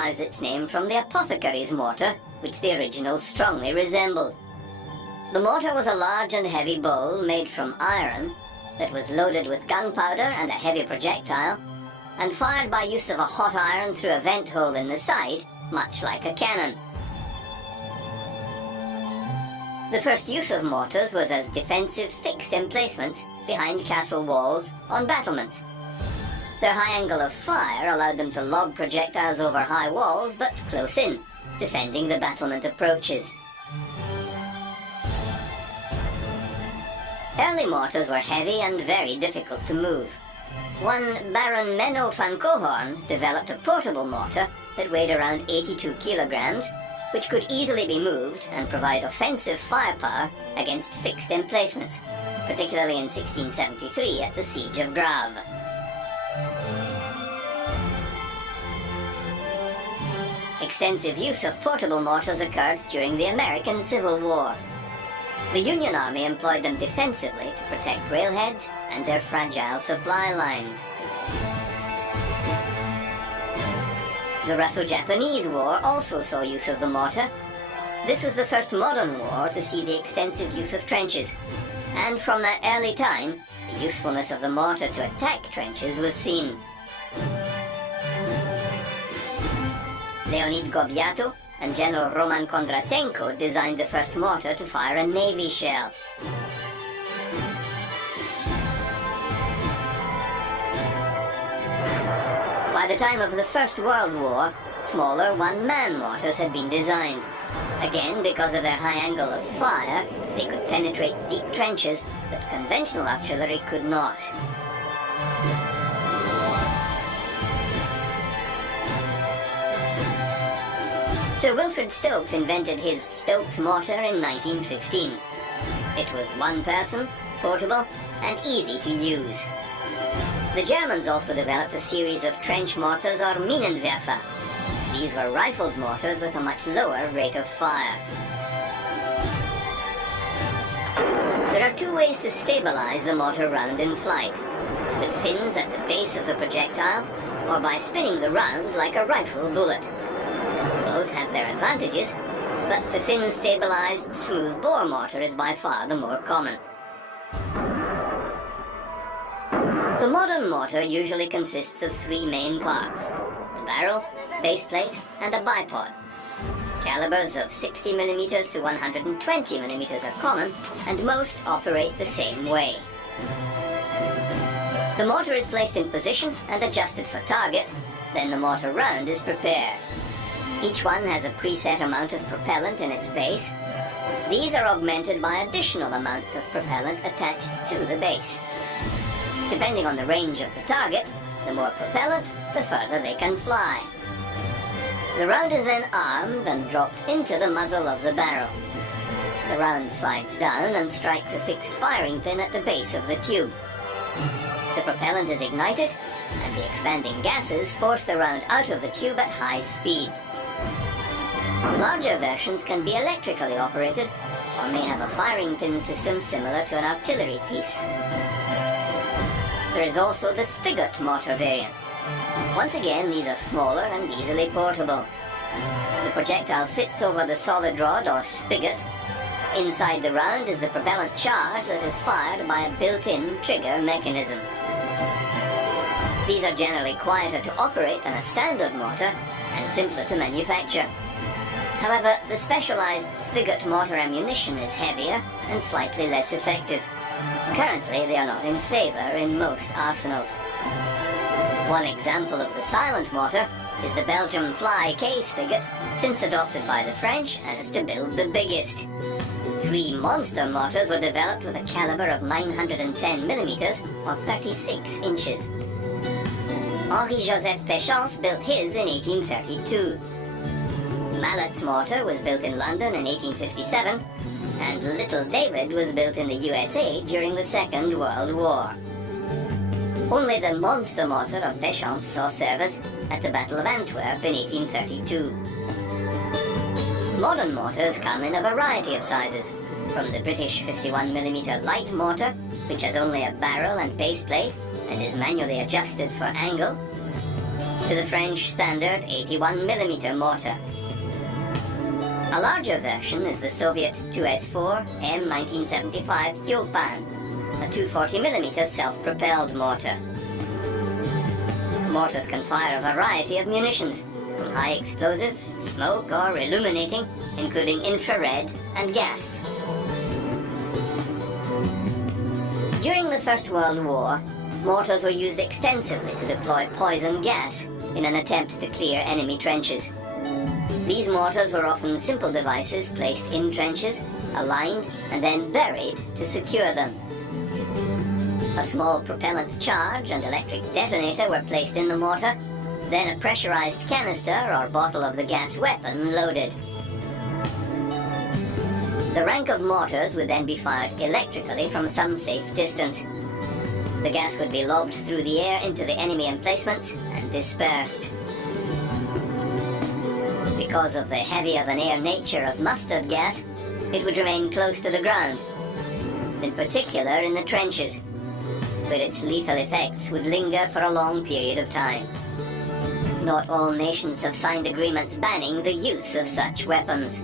derives its name from the apothecary's mortar, which the original strongly resembled. The mortar was a large and heavy bowl made from iron that was loaded with gunpowder and a heavy projectile, and fired by use of a hot iron through a vent hole in the side, much like a cannon. The first use of mortars was as defensive fixed emplacements behind castle walls on battlements. Their high angle of fire allowed them to lob projectiles over high walls, but close in, defending the battlement approaches. Early mortars were heavy and very difficult to move. One Baron Menno van Cohorn developed a portable mortar that weighed around 82 kilograms, which could easily be moved and provide offensive firepower against fixed emplacements, particularly in 1673 at the Siege of Grave. Extensive use of portable mortars occurred during the American Civil War. The Union Army employed them defensively to protect railheads and their fragile supply lines. The Russo-Japanese War also saw use of the mortar. This was the first modern war to see the extensive use of trenches, and from that early time, the usefulness of the mortar to attack trenches was seen. Leonid Gobyato and General Roman Kondratenko designed the first mortar to fire a navy shell. By the time of the First World War, smaller one-man mortars had been designed. Again, because of their high angle of fire, they could penetrate deep trenches that conventional artillery could not. Sir Wilfrid Stokes invented his Stokes mortar in 1915. It was one-person, portable, and easy to use. The Germans also developed a series of trench mortars or Minenwerfer. These were rifled mortars with a much lower rate of fire. There are two ways to stabilize the mortar round in flight: with fins at the base of the projectile, or by spinning the round like a rifle bullet. Both have their advantages, but the fin-stabilized smooth-bore mortar is by far the more common. The modern mortar usually consists of three main parts: the barrel, base plate, and a bipod. Calibers of 60mm to 120mm are common, and most operate the same way. The mortar is placed in position and adjusted for target, then the mortar round is prepared. Each one has a preset amount of propellant in its base. These are augmented by additional amounts of propellant attached to the base. Depending on the range of the target, the more propellant, the further they can fly. The round is then armed and dropped into the muzzle of the barrel. The round slides down and strikes a fixed firing pin at the base of the tube. The propellant is ignited, and the expanding gases force the round out of the tube at high speed. Larger versions can be electrically operated, or may have a firing pin system similar to an artillery piece. There is also the spigot mortar variant. Once again, these are smaller and easily portable. The projectile fits over the solid rod or spigot. Inside the round is the propellant charge that is fired by a built-in trigger mechanism. These are generally quieter to operate than a standard mortar and simpler to manufacture. However, the specialized spigot mortar ammunition is heavier and slightly less effective. Currently, they are not in favor in most arsenals. One example of the silent mortar is the Belgium Fly K spigot, since adopted by the French as to build the biggest. 3 monster mortars were developed with a caliber of 910mm or 36 inches. Henri-Joseph Péchance built his in 1832. Mallet's mortar was built in London in 1857, and Little David was built in the USA during the Second World War. Only the monster mortar of Péchance saw service at the Battle of Antwerp in 1832. Modern mortars come in a variety of sizes, from the British 51mm light mortar, which has only a barrel and base plate and is manually adjusted for angle, to the French standard 81mm mortar. A larger version is the Soviet 2S4 M1975 Tulpan, a 240mm self-propelled mortar. Mortars can fire a variety of munitions, from high explosive, smoke or illuminating, including infrared and gas. During the First World War, mortars were used extensively to deploy poison gas in an attempt to clear enemy trenches. These mortars were often simple devices placed in trenches, aligned, and then buried to secure them. A small propellant charge and electric detonator were placed in the mortar, then a pressurized canister or bottle of the gas weapon loaded. The rank of mortars would then be fired electrically from some safe distance. The gas would be lobbed through the air into the enemy emplacements and dispersed. Because of the heavier-than-air nature of mustard gas, it would remain close to the ground, in particular in the trenches, where its lethal effects would linger for a long period of time. Not all nations have signed agreements banning the use of such weapons.